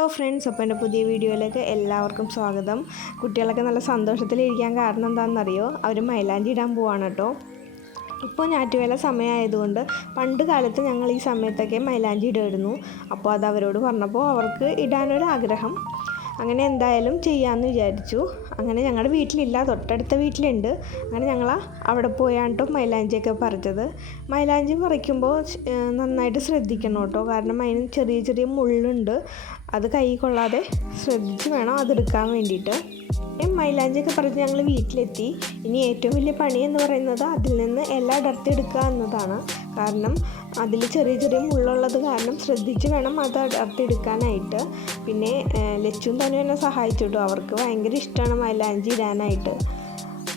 Hello friends, അപ്പോൾ എൻ്റെ പുതിയ വീഡിയോയിലേക്ക് എല്ലാവർക്കും സ്വാഗതം. കുട്ടികളൊക്കെ നല്ല സന്തോഷത്തിലിരിക്കാൻ കാരണം എന്താണെന്നറിയോ? അവർ മൈലാഞ്ചി ഇടാൻ പോവാണ് കേട്ടോ. ഇപ്പോൾ ഞാറ്റുവേല സമയമായതുകൊണ്ട് പണ്ട് കാലത്ത് ഞങ്ങൾ ഈ സമയത്തൊക്കെ മൈലാഞ്ചി ഇടുമായിരുന്നു. അപ്പോൾ അത് അവരോട് പറഞ്ഞപ്പോൾ അവർക്ക് ഇടാനൊരാഗ്രഹം. അങ്ങനെ എന്തായാലും ചെയ്യാമെന്ന് വിചാരിച്ചു. അങ്ങനെ ഞങ്ങളുടെ വീട്ടിലില്ല, തൊട്ടടുത്ത വീട്ടിലുണ്ട്. അങ്ങനെ ഞങ്ങൾ അവിടെ പോയാണ് കേട്ടോ മൈലാഞ്ചിയൊക്കെ പറിച്ചത്. മൈലാഞ്ചി പറിക്കുമ്പോൾ നന്നായിട്ട് ശ്രദ്ധിക്കണം കേട്ടോ, കാരണം അതിന് ചെറിയ ചെറിയ മുള്ളുണ്ട്. അത് കൈ കൊള്ളാതെ ശ്രദ്ധിച്ച് വേണം അതെടുക്കാൻ വേണ്ടിയിട്ട്. മൈലാഞ്ചിയൊക്കെ പറിച്ച് ഞങ്ങൾ വീട്ടിലെത്തി. ഇനി ഏറ്റവും വലിയ പണി എന്ന് പറയുന്നത് അതിൽ നിന്ന് ഇല അടർത്തിയെടുക്കുക എന്നതാണ്. കാരണം അതിൽ ചെറിയ ചെറിയ മുള്ളുള്ളത് കാരണം ശ്രദ്ധിച്ച് വേണം അത് അടർത്തിയെടുക്കാനായിട്ട്. പിന്നെ ലച്ചും തന്നെ എന്നെ സഹായിച്ചു കേട്ടോ, അവർക്ക് ഭയങ്കര ഇഷ്ടമാണ് മൈലാഞ്ചി ഇടാനായിട്ട്.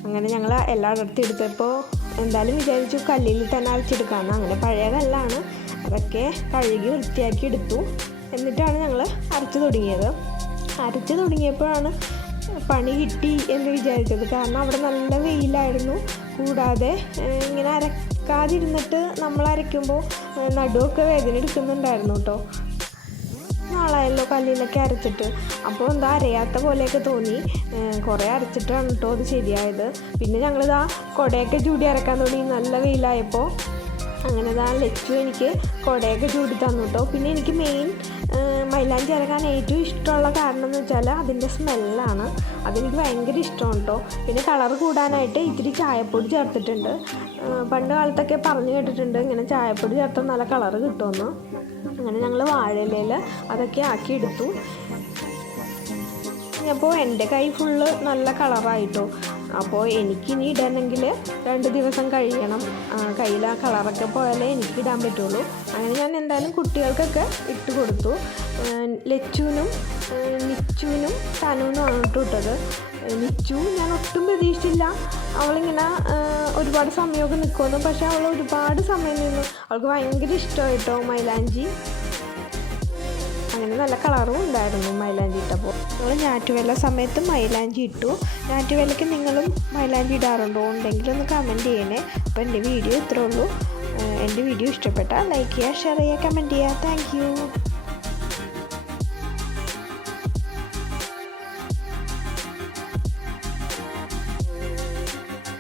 അങ്ങനെ ഞങ്ങൾ എല്ലാം അടർത്തിയെടുത്തപ്പോൾ എന്തായാലും വിചാരിച്ചു കല്ലിൽ തന്നെ അരച്ചെടുക്കാമെന്ന്. അങ്ങനെ പഴയ കല്ലാണ്, അതൊക്കെ കഴുകി വൃത്തിയാക്കി എടുത്തു. എന്നിട്ടാണ് ഞങ്ങൾ അരച്ച് തുടങ്ങിയപ്പോഴാണ് പണി കിട്ടി എന്ന് വിചാരിച്ചത്. കാരണം അവിടെ നല്ല വെയിലായിരുന്നു. കൂടാതെ ഇങ്ങനെ അരക്കാതിരുന്നിട്ട് നമ്മൾ അരയ്ക്കുമ്പോൾ നടുവൊക്കെ വേദന എടുക്കുന്നുണ്ടായിരുന്നു കേട്ടോ. നാളായല്ലോ കല്ലിലൊക്കെ അരച്ചിട്ട്. അപ്പോൾ എന്താ അരയാത്ത പോലെയൊക്കെ തോന്നി. കുറേ അരച്ചിട്ടാണ് കേട്ടോ അത് ശരിയായത്. പിന്നെ ഞങ്ങളിതാ കുടയൊക്കെ ചൂടി അരക്കാൻ തുടങ്ങി നല്ല വെയിലായപ്പോൾ. അങ്ങനെ ലച്ചു എനിക്ക് കുടയൊക്കെ ചൂടി തന്നു കേട്ടോ. പിന്നെ എനിക്ക് മെയിൻ മൈലാഞ്ചി അരക്കാൻ ഏറ്റവും ഇഷ്ടമുള്ള കാരണം എന്ന് വെച്ചാൽ അതിൻ്റെ സ്മെല്ലാണ്. അതെനിക്ക് ഭയങ്കര ഇഷ്ടമാണ് കേട്ടോ. പിന്നെ കളർ കൂടാനായിട്ട് ഇത്തിരി ചായപ്പൊടി ചേർത്തിട്ടുണ്ട്. പണ്ട് കാലത്തൊക്കെ പറഞ്ഞു കേട്ടിട്ടുണ്ട് ഇങ്ങനെ ചായപ്പൊടി ചേർത്താൽ നല്ല കളറ് കിട്ടുമെന്ന്. അങ്ങനെ ഞങ്ങൾ വാഴയിലയിൽ അതൊക്കെ ആക്കിയെടുത്തു. അപ്പോൾ എൻ്റെ കൈ ഫുള്ള് നല്ല കളറായിട്ടോ. അപ്പോൾ എനിക്കിനി ഇടണമെങ്കിൽ 2 ദിവസം കഴിയണം. കയ്യിൽ ആ കളറൊക്കെ പോയാലേ എനിക്ക് ഇടാൻ പറ്റുള്ളൂ. അങ്ങനെ ഞാൻ എന്തായാലും കുട്ടികൾക്കൊക്കെ ഇട്ട് കൊടുത്തു. ലച്ചുവിനും നിച്ചുവിനും തനുവിനുമാണ് ഇട്ടത്. നിച്ചു ഞാൻ ഒട്ടും പ്രതീക്ഷിച്ചില്ല അവളിങ്ങനെ ഒരുപാട് സമയമൊക്കെ നിൽക്കുമെന്ന്. പക്ഷേ അവൾ ഒരുപാട് സമയം നിന്നു. അവൾക്ക് ഭയങ്കര ഇഷ്ടമായിട്ടോ മൈലാഞ്ചി. അങ്ങനെ നല്ല കളറും ഉണ്ടായിരുന്നു മൈലാഞ്ചി ഇട്ടപ്പോൾ. നമ്മൾ ഞാറ്റുവേല സമയത്ത് മൈലാഞ്ചി ഇട്ടു. ഞാറ്റുവേലയ്ക്ക് നിങ്ങളും മൈലാഞ്ചി ഇടാറുണ്ടോ? ഉണ്ടെങ്കിൽ ഒന്ന് കമൻറ്റ് ചെയ്യണേ. അപ്പോൾ എൻ്റെ വീഡിയോ ഇത്രേ ഉള്ളൂ. എൻ്റെ വീഡിയോ ഇഷ്ടപ്പെട്ടാൽ ലൈക്ക് ചെയ്യുക, ഷെയർ ചെയ്യുക, കമൻറ്റ് ചെയ്യുക. Thank you.